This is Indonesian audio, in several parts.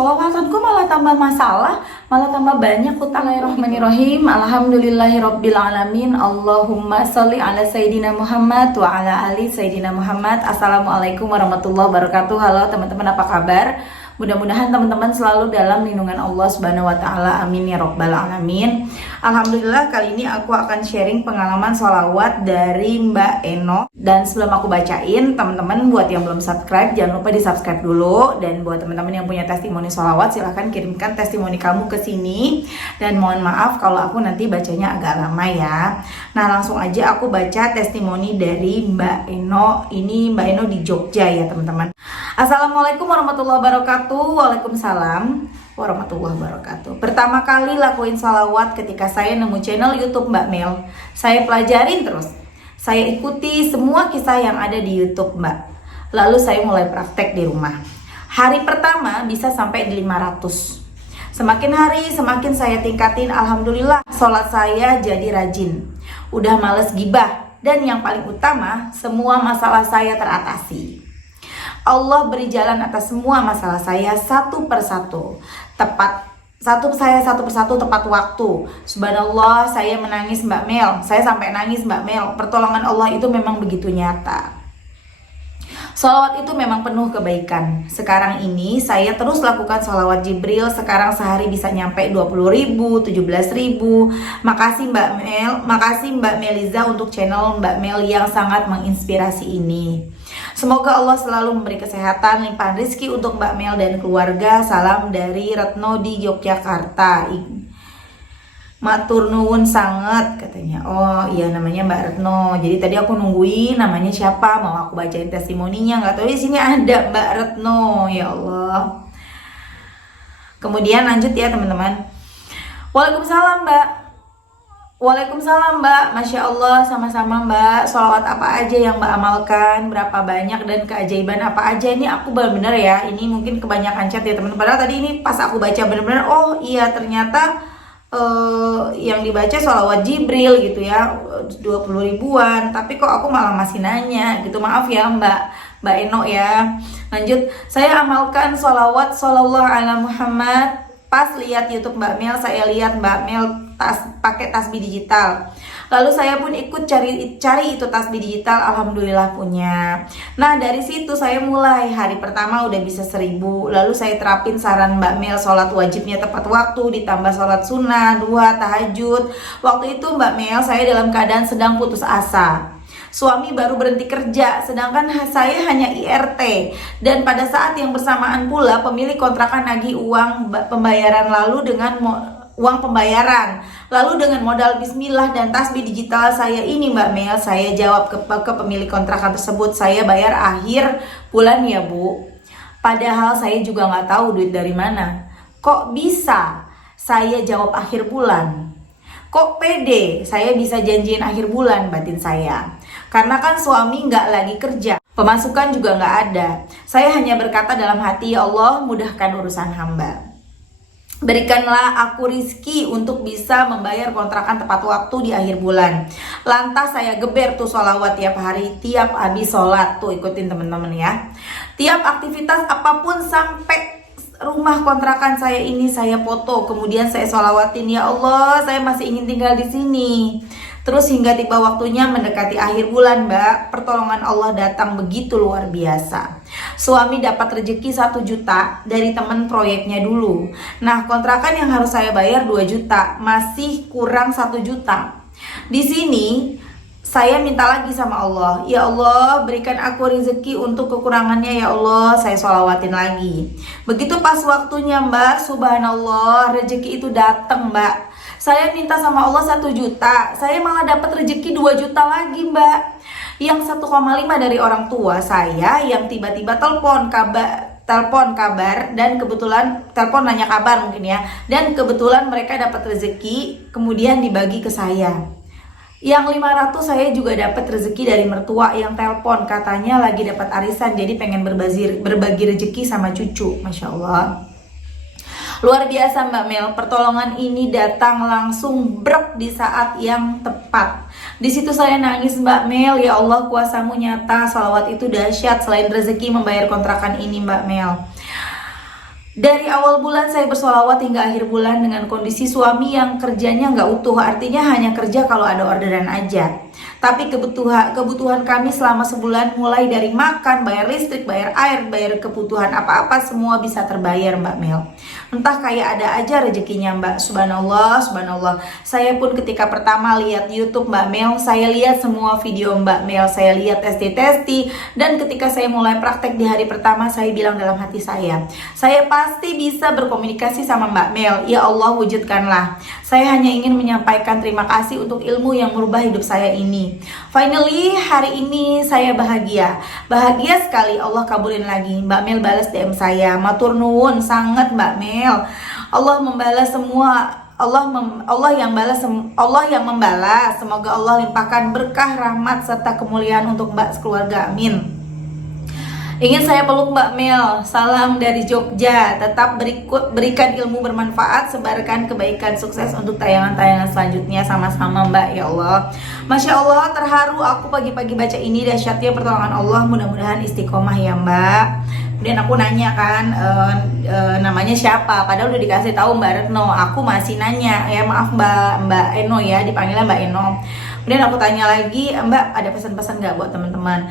sholawatanku malah tambah masalah, malah tambah banyak hutang. Bismillahirrahmanirrahim. Alhamdulillahirabbil alamin. Allahumma sholli ala sayidina Muhammad wa ala ali sayidina Muhammad. Assalamualaikum warahmatullahi wabarakatuh. Halo teman-teman, apa kabar? Mudah-mudahan teman-teman selalu dalam lindungan Allah Subhanahu wa taala. Amin ya rabbal alamin. Alhamdulillah, kali ini aku akan sharing pengalaman sholawat dari Mbak Eno. Dan sebelum aku bacain, teman-teman buat yang belum subscribe jangan lupa di-subscribe dulu. Dan buat teman-teman yang punya testimoni sholawat, silahkan kirimkan testimoni kamu ke sini. Dan mohon maaf kalau aku nanti bacanya agak lama ya. Nah, langsung aja aku baca testimoni dari Mbak Eno. Ini Mbak Eno di Jogja ya teman-teman. Assalamualaikum warahmatullahi wabarakatuh. Waalaikumsalam warahmatullahi wabarakatuh. Pertama kali lakuin sholawat ketika saya nemu channel YouTube Mbak Mel. Saya pelajarin terus. Saya ikuti semua kisah yang ada di YouTube Mbak. Lalu saya mulai praktek di rumah. Hari pertama bisa sampai di 500. Semakin hari semakin saya tingkatin. Alhamdulillah, sholat saya jadi rajin. Udah males gibah. Dan yang paling utama, semua masalah saya teratasi. Allah beri jalan atas semua masalah saya satu persatu. Satu persatu tepat waktu. Subhanallah, saya menangis Mbak Mel. Saya sampai nangis Mbak Mel. Pertolongan Allah itu memang begitu nyata. Sholawat itu memang penuh kebaikan. Sekarang ini saya terus lakukan sholawat Jibril. Sekarang sehari bisa nyampe 20.000, 17.000. Makasih Mbak Mel, makasih Mbak Meliza untuk channel Mbak Mel yang sangat menginspirasi ini. Semoga Allah selalu memberi kesehatan, limpahan rezeki untuk Mbak Mel dan keluarga. Salam dari Retno di Yogyakarta. Matur nuwun sangat katanya. Oh iya, namanya Mbak Retno. Jadi tadi aku nungguin namanya siapa, mau aku bacain testimoninya, nggak tahu di sini ada Mbak Retno. Ya Allah. Kemudian lanjut ya teman-teman. Waalaikumsalam Mbak. Waalaikumsalam Mbak. Masya Allah, sama-sama Mbak. Sholawat apa aja yang Mbak amalkan, berapa banyak, dan keajaiban apa aja. Ini aku benar-benar ya, ini mungkin kebanyakan chat ya teman-teman. Padahal tadi ini pas aku baca benar-benar, oh iya ternyata yang dibaca sholawat Jibril gitu ya, 20 ribuan. Tapi kok aku malah masih nanya gitu. Maaf ya Mbak Eno ya. Lanjut, saya amalkan sholawat sallallahu ala Muhammad. Pas lihat YouTube Mbak Mel, saya lihat Mbak Mel pakai tasbih digital. Lalu saya pun ikut cari itu tasbih digital. Alhamdulillah punya. Nah dari situ saya mulai. Hari pertama udah bisa 1.000. Lalu saya terapin saran Mbak Mel, sholat wajibnya tepat waktu, ditambah sholat sunnah, 2 tahajud. Waktu itu Mbak Mel saya dalam keadaan sedang putus asa. Suami baru berhenti kerja, sedangkan saya hanya IRT. Dan pada saat yang bersamaan pula pemilik kontrakan nagih uang pembayaran. Lalu dengan modal bismillah dan tasbih digital saya ini Mbak Mel, saya jawab ke pemilik kontrakan tersebut, saya bayar akhir bulan ya Bu. Padahal saya juga nggak tahu duit dari mana. Kok bisa saya jawab akhir bulan? Kok pede saya bisa janjiin akhir bulan, batin saya. Karena kan suami nggak lagi kerja, pemasukan juga nggak ada. Saya hanya berkata dalam hati, ya Allah mudahkan urusan hamba. Berikanlah aku rizki untuk bisa membayar kontrakan tepat waktu di akhir bulan. Lantas saya geber tuh sholawat tiap hari, tiap habis sholat. Tuh ikutin teman-teman ya. Tiap aktivitas apapun sampai rumah kontrakan saya ini saya foto. Kemudian saya sholawatin, ya Allah saya masih ingin tinggal di sini. Terus hingga tiba waktunya mendekati akhir bulan Mbak, pertolongan Allah datang begitu luar biasa. Suami dapat rezeki 1 juta dari teman proyeknya dulu. Nah kontrakan yang harus saya bayar 2 juta, masih kurang 1 juta. Di sini saya minta lagi sama Allah, ya Allah berikan aku rezeki untuk kekurangannya ya Allah. Saya sholawatin lagi. Begitu pas waktunya Mbak, subhanallah rezeki itu datang Mbak. Saya minta sama Allah 1 juta, saya malah dapat rezeki 2 juta lagi Mbak. Yang 1,5 dari orang tua saya yang tiba-tiba telepon kabar dan kebetulan telepon nanya kabar mungkin ya. Dan kebetulan mereka dapat rezeki kemudian dibagi ke saya. Yang 500 saya juga dapat rezeki dari mertua yang telepon, katanya lagi dapat arisan jadi pengen berbagi rezeki sama cucu. Masya Allah. Luar biasa Mbak Mel, pertolongan ini datang langsung brek di saat yang tepat. Di situ saya nangis Mbak Mel, ya Allah kuasamu nyata, sholawat itu dahsyat. Selain rezeki membayar kontrakan ini Mbak Mel, Dari awal bulan saya bersolawat hingga akhir bulan dengan kondisi suami yang kerjanya nggak utuh, artinya hanya kerja kalau ada orderan aja. Tapi kebutuhan kami selama sebulan mulai dari makan, bayar listrik, bayar air, bayar kebutuhan apa-apa semua bisa terbayar Mbak Mel. Entah kayak ada aja rezekinya Mbak. Subhanallah, subhanallah. Saya pun ketika pertama lihat YouTube Mbak Mel, saya lihat semua video Mbak Mel, saya lihat testi-testi, dan ketika saya mulai praktek di hari pertama saya bilang dalam hati saya pasti bisa berkomunikasi sama Mbak Mel. Ya Allah, wujudkanlah. Saya hanya ingin menyampaikan terima kasih untuk ilmu yang merubah hidup saya ini. Finally, hari ini saya bahagia. Bahagia sekali, Allah kabulin lagi. Mbak Mel balas DM saya. Matur nuwun sangat Mbak Mel. Allah membalas semua. Allah yang membalas. Semoga Allah limpahkan berkah, rahmat serta kemuliaan untuk Mbak sekeluarga. Amin. Ingin saya peluk Mbak Mel, salam dari Jogja. Tetap berikan ilmu bermanfaat, sebarkan kebaikan, sukses untuk tayangan-tayangan selanjutnya. Sama-sama Mbak, ya Allah. Masya Allah, terharu aku pagi-pagi baca ini. Dahsyatnya pertolongan Allah, mudah-mudahan istiqomah ya Mbak. Kemudian aku nanya kan, namanya siapa? Padahal udah dikasih tahu Mbak Retno. Aku masih nanya, ya maaf Mbak Eno ya, dipanggilnya Mbak Eno. Kemudian aku tanya lagi, Mbak ada pesan-pesan nggak buat teman-teman?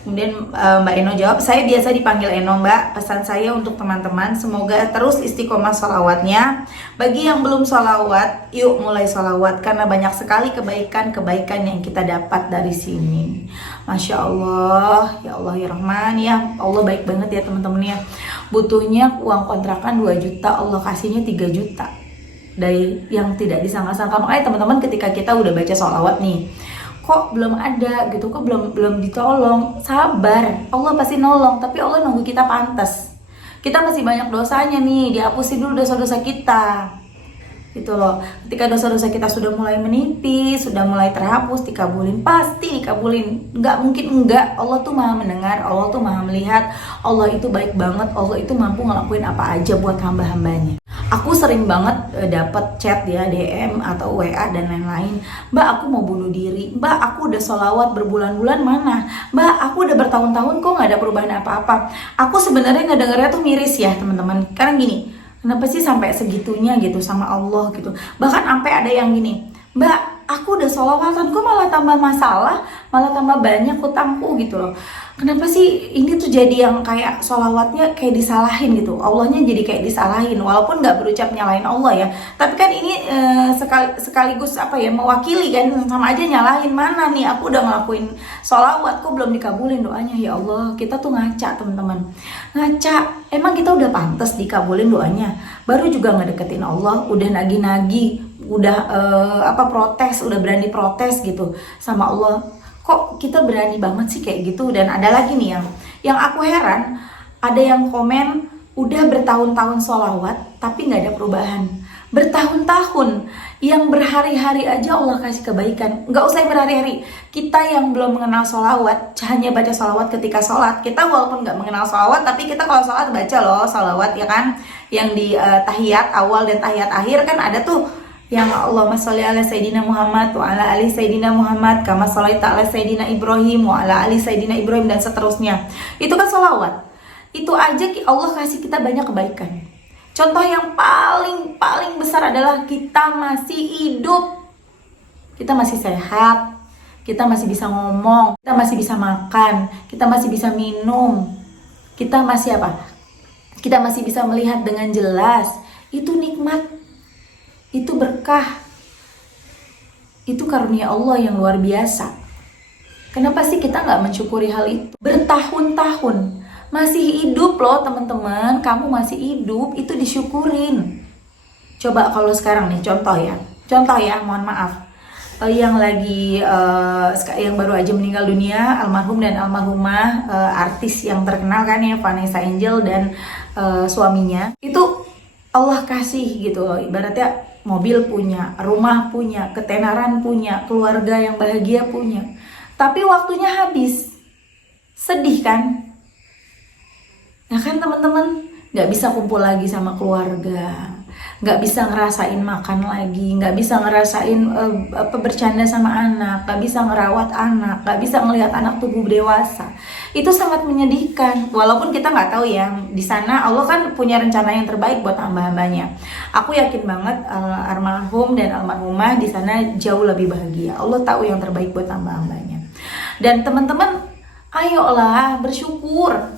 Kemudian Mbak Eno jawab, saya biasa dipanggil Eno Mbak. Pesan saya untuk teman-teman, semoga terus istiqomah sholawatnya. Bagi yang belum sholawat, yuk mulai sholawat, karena banyak sekali kebaikan-kebaikan yang kita dapat dari sini. Masya Allah, ya Allah ya Rahman, ya Allah baik banget ya teman-teman ya. Butuhnya uang kontrakan 2 juta, Allah kasihnya 3 juta. Dari yang tidak disangka-sangka. Makanya teman-teman, ketika kita udah baca sholawat nih, kok belum ada gitu, kok belum ditolong, sabar, Allah pasti nolong. Tapi Allah nunggu kita pantas, kita masih banyak dosanya nih, dihapusin dulu dosa-dosa kita gitu loh. Ketika dosa-dosa kita sudah mulai menipis, sudah mulai terhapus, dikabulin, pasti dikabulin. Nggak mungkin enggak. Allah tuh maha mendengar, Allah tuh maha melihat, Allah itu baik banget, Allah itu mampu ngelakuin apa aja buat hamba-hambanya. Aku sering banget dapat chat ya, DM atau WA dan lain-lain. Mbak, aku mau bunuh diri. Mbak, aku udah sholawat berbulan-bulan mana? Mbak, aku udah bertahun-tahun kok nggak ada perubahan apa-apa. Aku sebenarnya ngedengarnya tuh miris ya teman-teman. Karena gini, kenapa sih sampai segitunya gitu sama Allah gitu? Bahkan sampai ada yang gini, Mbak, aku udah sholawatan kok malah tambah masalah, malah tambah banyak hutangku gitu loh. Kenapa sih ini tuh jadi yang kayak sholawatnya kayak disalahin gitu, Allahnya jadi kayak disalahin, walaupun nggak berucap nyalahin Allah ya, tapi kan ini sekaligus apa ya, mewakili kan, sama aja nyalahin. Mana nih aku udah ngelakuin sholawat kok belum dikabulin doanya. Ya Allah, kita tuh ngaca teman-teman, ngaca. Emang kita udah pantas dikabulin doanya? Baru juga ngedeketin Allah, udah nagih-nagih, udah protes, udah berani protes gitu sama Allah. Kok kita berani banget sih kayak gitu? Dan ada lagi nih yang aku heran, ada yang komen udah bertahun-tahun sholawat tapi nggak ada perubahan. Bertahun-tahun, yang berhari-hari aja Allah kasih kebaikan. Nggak usah yang berhari-hari. Kita yang belum mengenal sholawat, hanya baca sholawat ketika sholat. Kita walaupun nggak mengenal sholawat, tapi kita kalau sholat baca loh sholawat ya kan. Yang di tahiyat awal dan tahiyat akhir kan ada tuh yang Allahumma sholli ala Sayyidina Muhammad wa ala ali Sayyidina Muhammad kama sholaita ala Sayyidina Ibrahim wa ala ali Sayyidina Ibrahim, dan seterusnya. Itu kan sholawat. Itu aja Allah kasih kita banyak kebaikan. Contoh yang paling besar adalah kita masih hidup, kita masih sehat, kita masih bisa ngomong, kita masih bisa makan, kita masih bisa minum, kita masih apa? Kita masih bisa melihat dengan jelas. Itu nikmat. Itu berkah, itu karunia Allah yang luar biasa. Kenapa sih kita nggak mensyukuri hal itu? Bertahun-tahun masih hidup loh teman-teman, kamu masih hidup, itu disyukurin. Coba kalau sekarang nih, contoh ya, mohon maaf, yang lagi yang baru aja meninggal dunia, almarhum dan almarhumah, artis yang terkenal kan ya, Vanessa Angel dan suaminya. Itu Allah kasih gitu loh, ibaratnya mobil punya, rumah punya, ketenaran punya, keluarga yang bahagia punya. Tapi waktunya habis. Sedih kan? Ya kan teman-teman? Gak bisa kumpul lagi sama keluarga, nggak bisa ngerasain makan lagi, nggak bisa ngerasain bercanda sama anak, nggak bisa ngerawat anak, nggak bisa ngelihat anak tumbuh dewasa. Itu sangat menyedihkan. Walaupun kita nggak tahu ya, di sana Allah kan punya rencana yang terbaik buat hamba-hambanya. Aku yakin banget almarhum dan almarhumah di sana jauh lebih bahagia. Allah tahu yang terbaik buat hamba-hambanya. Dan teman-teman, ayolah bersyukur.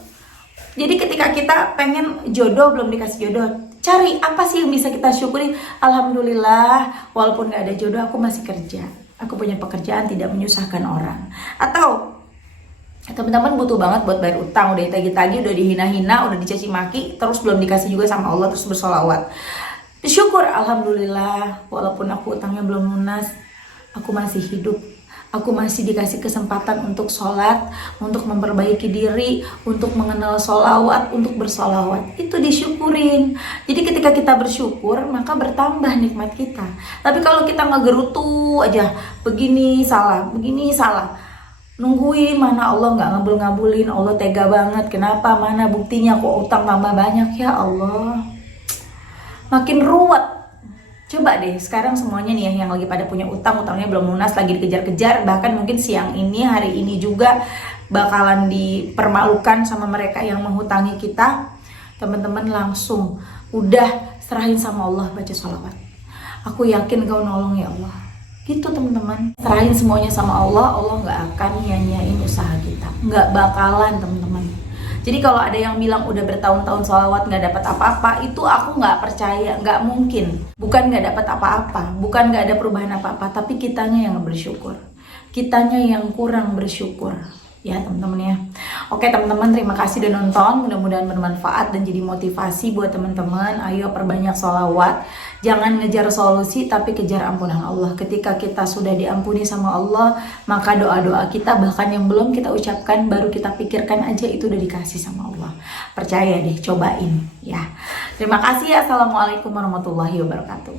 Jadi ketika kita pengen jodoh belum dikasih jodoh, cari apa sih yang bisa kita syukuri. Alhamdulillah, walaupun gak ada jodoh, aku masih kerja, aku punya pekerjaan, tidak menyusahkan orang. Atau teman-teman butuh banget buat bayar utang, udah ditagih-tagih, udah dihina-hina, udah dicaci maki, terus belum dikasih juga sama Allah, terus bersolawat. Syukur, alhamdulillah, walaupun aku utangnya belum lunas, aku masih hidup. Aku masih dikasih kesempatan untuk sholat, untuk memperbaiki diri, untuk mengenal sholawat, untuk bersolawat. Itu disyukurin. Jadi ketika kita bersyukur, maka bertambah nikmat kita. Tapi kalau kita ngegerutu aja, begini salah, nungguin mana Allah nggak ngabul-ngabulin, Allah tega banget, kenapa, mana buktinya kok utang tambah banyak, ya Allah. Makin ruwet. Coba deh, sekarang semuanya nih ya, yang lagi pada punya utang, utangnya belum lunas, lagi dikejar-kejar, bahkan mungkin siang ini, hari ini juga bakalan dipermalukan sama mereka yang menghutangi kita. Teman-teman langsung udah serahin sama Allah, baca sholawat. Aku yakin kau nolong ya Allah. Gitu teman-teman, serahin semuanya sama Allah, Allah nggak akan nyanyain usaha kita, nggak bakalan teman-teman. Jadi kalau ada yang bilang udah bertahun-tahun sholawat nggak dapat apa-apa, itu aku nggak percaya, nggak mungkin. Bukan nggak dapat apa-apa, bukan nggak ada perubahan apa-apa, tapi kitanya yang bersyukur, kitanya yang kurang bersyukur, ya teman-teman ya. Oke teman-teman, terima kasih udah nonton, mudah-mudahan bermanfaat dan jadi motivasi buat teman-teman. Ayo perbanyak sholawat, jangan ngejar solusi tapi kejar ampunan Allah. Ketika kita sudah diampuni sama Allah, maka doa-doa kita bahkan yang belum kita ucapkan, baru kita pikirkan aja itu udah dikasih sama Allah. Percaya deh, cobain ya. Terima kasih. Assalamualaikum warahmatullahi wabarakatuh.